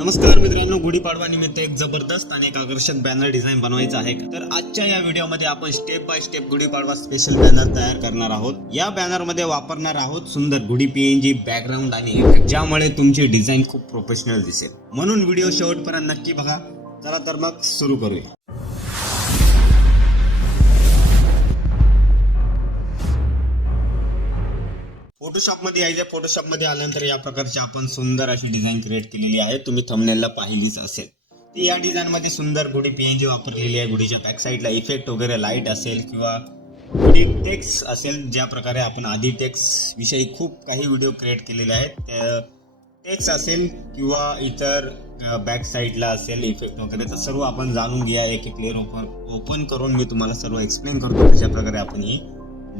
नमस्कार मित्रांनो, गुढीपाडवा निमित्त एक जबरदस्त आणि एक आकर्षक बॅनर डिझाईन बनवायचा आहे. तर आजच्या या व्हिडिओमध्ये आपण step by step Gudi Padwa special banner तयार करणार आहोत. या बॅनर मध्ये वापरणार आहोत सुंदर गुढी पीएनजी बॅकग्राऊंड आणि इफेक्ट, ज्यामुळे तुमची डिझाईन खूप प्रोफेशनल दिसेल. म्हणून व्हिडिओ शेवटपर्यंत नक्की बघा. चला तर मग सुरू करूया. फोटोशॉप मध्ये यायचं. फोटोशॉप मध्ये आल्यानंतर या प्रकारची आपण सुंदर अशी डिझाईन क्रिएट केलेली आहे. तुम्ही थंबनेलला पाहिलीच असेल. ती या डिझाईन मध्ये सुंदर गुढी पीएनजी वापरलेली आहे. गुढीच्या बॅक साईडला इफेक्ट वगैरे लाईट असेल किंवा गुढी टेक्स्ट असेल. ज्या प्रकारे आपण आधी टेक्स्ट विषयी खूप काही व्हिडिओ क्रिएट केलेले आहेत, टेक्स्ट असेल किंवा इतर बॅक साईडला असेल इफेक्ट वगैरे, तर सर्व आपण जाणून घ्या. एक एक लेअर ओपन करून मी तुम्हाला सर्व एक्सप्लेन करतो कशा प्रकारे आपण ही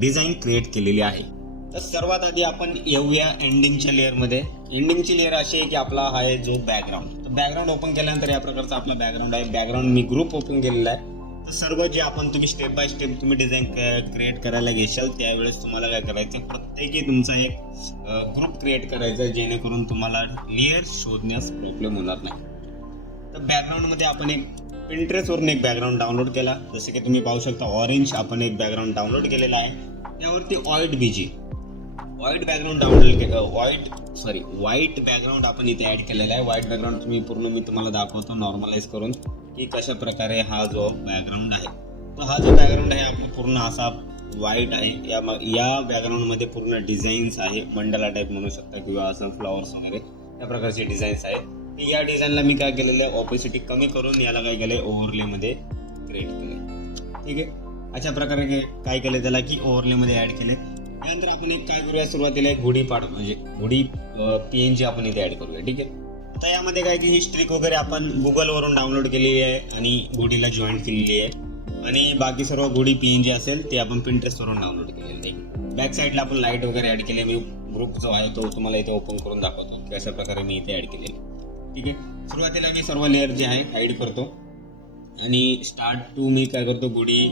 डिझाईन क्रिएट केलेली आहे. तर सर्वात आधी आपण येऊया एंडिंगच्या लेअरमध्ये. एंडिंगची लेअर अशी आहे की आपला आहे जो बॅकग्राऊंड. तर बॅकग्राऊंड ओपन केल्यानंतर या प्रकारचा आपला बॅकग्राऊंड आहे. बॅकग्राऊंड मी ग्रुप ओपन केलेला आहे. तर सर्व जे आपण तुम्ही स्टेप बाय स्टेप तुम्ही डिझाईन क्रिएट करायला घेशाल त्यावेळेस तुम्हाला काय करायचं, प्रत्येकी तुमचा एक ग्रुप क्रिएट करायचा, जेणेकरून तुम्हाला लेअर शोधण्यास प्रॉब्लेम होणार नाही. तर बॅकग्राऊंडमध्ये आपण एक पिंटरेस्टवरून एक बॅकग्राऊंड डाउनलोड केला. जसे की तुम्ही पाहू शकता ऑरेंज आपण एक बॅकग्राऊंड डाउनलोड केलेला आहे. त्यावरती व्हाईट बॅकग्राऊंड डाउनलोड केलं. व्हाईट बॅकग्राऊंड आपण इथे ऍड केलेला आहे. व्हाईट बॅकग्राऊंड तुम्ही पूर्ण मी तुम्हाला दाखवतो नॉर्मलाइज करून की कशा प्रकारे हा जो बॅकग्राऊंड आहे, तो हा जो बॅकग्राऊंड आहे आपला पूर्ण असा व्हाईट आहे. या बॅकग्राऊंड मध्ये पूर्ण डिझाईन्स आहे, मंडला टाईप म्हणू शकता किंवा असं फ्लॉवर्स वगैरे त्या प्रकारचे डिझाईन्स आहेत. या डिझाईनला मी काय केलेलं आहे, ऑपोसिटी कमी करून याला काय केलंय, ओव्हरले मध्ये क्रिएट केले. ठीक आहे, अशा प्रकारे काय केलं त्याला की ओव्हरले मध्ये ऍड केले. त्यानंतर आपण एक काय करूया, सुरुवातीला एक गुढीपाडवा म्हणजे गुढी पीएनजी आपण इथे ऍड करूया. ठीक आहे, आता यामध्ये काय की ही स्ट्रिक वगैरे आपण गुगलवरून डाउनलोड केलेली आहे आणि गुढीला जॉईन केलेली आहे. आणि बाकी सर्व गुढी पीएनजी असेल ते आपण पिंटरेस्टवरून डाउनलोड केलेलं आहे. बॅक साईडला आपण लाईट वगैरे ऍड केले. मी ग्रुप जो आहे तो तुम्हाला इथे ओपन करून दाखवतो की अशा प्रकारे मी इथे ऍड केलेले. ठीक आहे, सुरुवातीला मी सर्व लेअर जे आहे हाईड करतो आणि स्टार्ट टू मी काय करतो, गुढी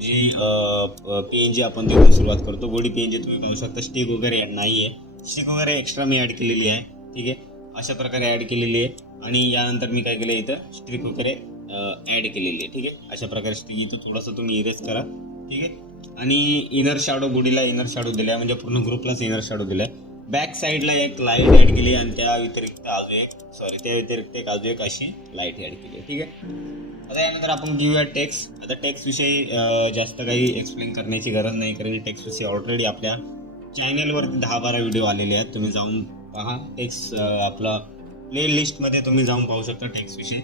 जी पीएनजी आपण तिथून सुरुवात करतो. गुढी पीएनजी तुम्ही पाहू शकता स्टिक वगैरे नाही आहे. स्टिक वगैरे एक्स्ट्रा मी ऍड केलेली आहे. ठीक आहे, अशा प्रकारे ऍड केलेली आहे. आणि यानंतर मी काय केलं, इथं स्ट्रिक वगैरे ऍड केलेली आहे. ठीक आहे, अशा प्रकारे स्ट्रिक इथं थोडंसं तुम्ही इरेज करा. ठीक आहे, आणि इनर शॅडो, गुढीला इनर शॅडो दिलाय म्हणजे पूर्ण ग्रुपलाच इनर शॅडो दिलाय. बॅक साईडला एक लाईट ऍड केली आणि त्या व्यतिरिक्त अजून एक अशी लाईट ऍड केली. ठीक आहे, आता यानंतर आपण घेऊया टेक्स्ट. आता टेक्स्ट विषयी जास्त काही एक्सप्लेन करण्याची गरज नाही, कारण टेक्स्ट विषयी ऑलरेडी आपल्या चॅनलवर 10-12 व्हिडिओ आलेले आहेत. तुम्ही जाऊन पहा. टेक्स्ट आपला प्ले लिस्ट मध्ये तुम्ही जाऊन पाहू शकता टेक्स्ट विषयी.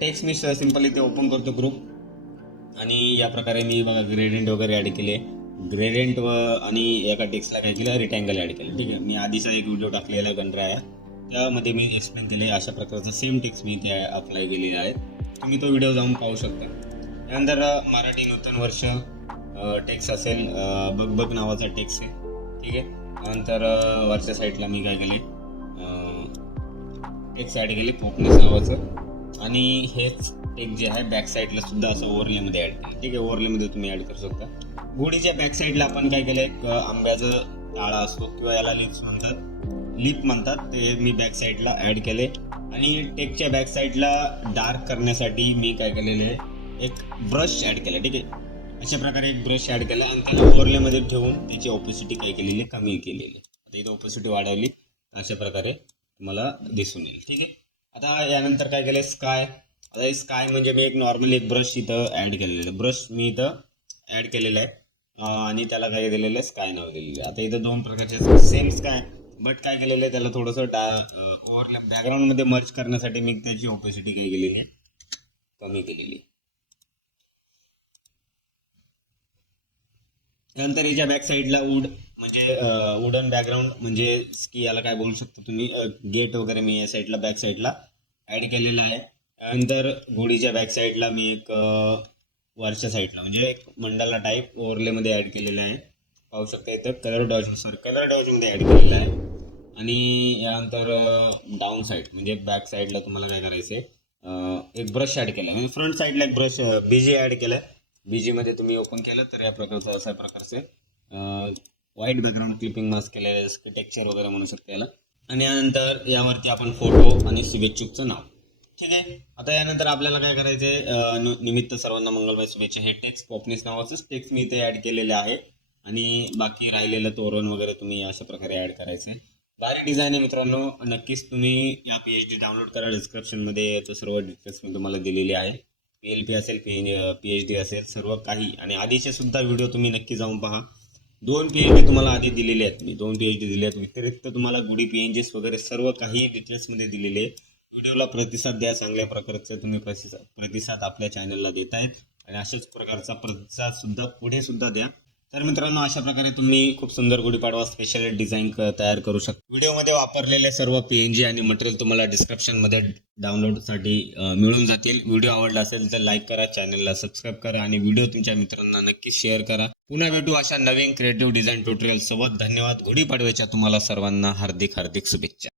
टेक्स्ट मी सिंपली ते ओपन करतो ग्रुप आणि या प्रकारे मी बघा ग्रेडियंट वगैरे ऍड केले. ग्रेडियंट आणि एका टेक्स्टला काय केलं, रिटँगल ऍड केलं. ठीक आहे, मी आधीचा एक व्हिडिओ टाकलेला गणराया, त्यामध्ये मी एक्सप्लेन केले. अशा प्रकारचा सेम टेक्स्ट मी ते अप्लाय केलेले आहेत. तुम्ही तो व्हिडिओ जाऊन पाहू शकता. त्यानंतर मराठी नूतन वर्ष टेक्स्ट असेल, बग नावाचा टेक्स्ट आहे. ठीक आहे, त्यानंतर वरच्या साईडला मी काय केले, टेक्स्ट ऍड केले कोकणीस नावाचं. आणि हेच टेक्स्ट जे आहे बॅक साईडला सुद्धा असं ओव्हरले मध्ये ऍड केलं. ठीक आहे, ओव्हरले मध्ये तुम्ही ऍड करू शकता. गुढीच्या बॅक साईडला आपण काय केलंय, आंब्याचं टाळा असतो किंवा याला लिप म्हणतात, ते मी बॅक साईडला ऍड केले. आणि टेक्स्टच्या बॅक साईडला डार्क करण्यासाठी मी काय केलेलं आहे, एक ब्रश ऍड केला. ठीक आहे, अशा प्रकारे एक ब्रश ऍड केला आणि त्याला ओव्हरले मध्ये ठेवून त्याची ऑपोसिटी काय केलेली, कमी केलेली. आता इथं ऑपोसिटी वाढवली, अशा प्रकारे तुम्हाला दिसून येईल. ठीक आहे, आता यानंतर काय केलं, स्काय. आता हे स्काय म्हणजे मी एक नॉर्मली एक ब्रश इथं ऍड केलेलं, ब्रश मी इथं ऍड केलेलं आहे आणि त्याला काय दिलेलं आहे, स्काय नाव दिलेलं आहे. आता इथं दोन प्रकारचे सेम स्काय, बट काय केलेलं आहे, त्याला थोडंसं ओव्हरलॅप बॅकग्राऊंडमध्ये मर्ज करण्यासाठी मी त्याची ऑपोसिटी काय केलेली आहे, कमी केलेली. त्यानंतर याच्या बॅक साईडला म्हणजे वुडन बॅकग्राऊंड म्हणजे की याला काय बोलू शकता तुम्ही, गेट वगैरे मी या साईडला बॅक साईडला ऍड केलेला आहे. त्यानंतर घोडीच्या बॅक साईडला मी एक वरच्या साईडला म्हणजे एक मंडला टाईप ओव्हरले मध्ये ऍड केलेला आहे. पाहू शकता इथं कलर डॉज मध्ये ऍड केलेला आहे. आणि यानंतर डाऊन साईड म्हणजे बॅक साईडला तुम्हाला काय करायचंय, एक ब्रश ऍड केला म्हणजे फ्रंट साईडला एक ब्रश बीजी ऍड केलाय. बीजी मध्ये तुम्ही ओपन केलं तर या प्रकारचं अशा प्रकारचे व्हाईट बॅकग्राऊंड क्लिपिंग मास्क केलेलं आहे, जसं टेक्स्चर वगैरे म्हणू शकता याला. आणि यानंतर यावरती आपण फोटो आणि शुभेच्छुकचं नाव. ठीक आहे. आता यानंतर आपल्याला काय करायचंय, निमित्त सर्वांना मंगलमय शुभेच्छा हे टेक्स्ट पॉपनीस नावाचंच टेक्स्ट मी इथे ऍड केलेले आहे आणि बाकी राहिलेलं तोरण वगैरे तुम्ही अशा प्रकारे ऍड करायचंय. भारी डिझाईन आहे मित्रांनो. नक्कीच तुम्ही या PhD डाउनलोड करा. डिस्क्रिप्शनमध्ये याचं सर्व डिटेल्स मी तुम्हाला दिलेली आहे. PLP असेल, PhD असेल, सर्व काही. आणि आधीचे सुद्धा व्हिडिओ तुम्ही नक्की जाऊन पहा. 2 PhD तुम्हाला आधी दिलेले आहेत, मी 2 PhD दिले आहेत. व्यतिरिक्त तुम्हाला गुढी PNGs वगैरे सर्व काही डिटेल्समध्ये दिलेले आहे. व्हिडिओला प्रतिसाद द्या. चांगल्या प्रकारचे तुम्ही प्रतिसाद आपल्या चॅनलला देत आहेत आणि अशाच प्रकारचा प्रतिसाद सुद्धा पुढे सुद्धा द्या. तर मित्रांनो, अशा प्रकारे तुम्ही खूप सुंदर गुढीपाडवा स्पेशल डिझाईन तयार करू शकता. व्हिडिओमध्ये वापरलेले सर्व PNG आणि मटेरियल तुम्हाला डिस्क्रिप्शनमध्ये डाउनलोडसाठी मिळून जातील. व्हिडिओ आवडला असेल तर लाईक करा, चॅनलला सबस्क्राईब करा आणि व्हिडिओ तुमच्या मित्रांना नक्की शेअर करा. पुन्हा भेटू अशा नवीन क्रिएटिव्ह डिझाईन ट्युटोरियल सोबत. धन्यवाद. गुढीपाडव्याच्या तुम्हाला सर्वांना हार्दिक शुभेच्छा.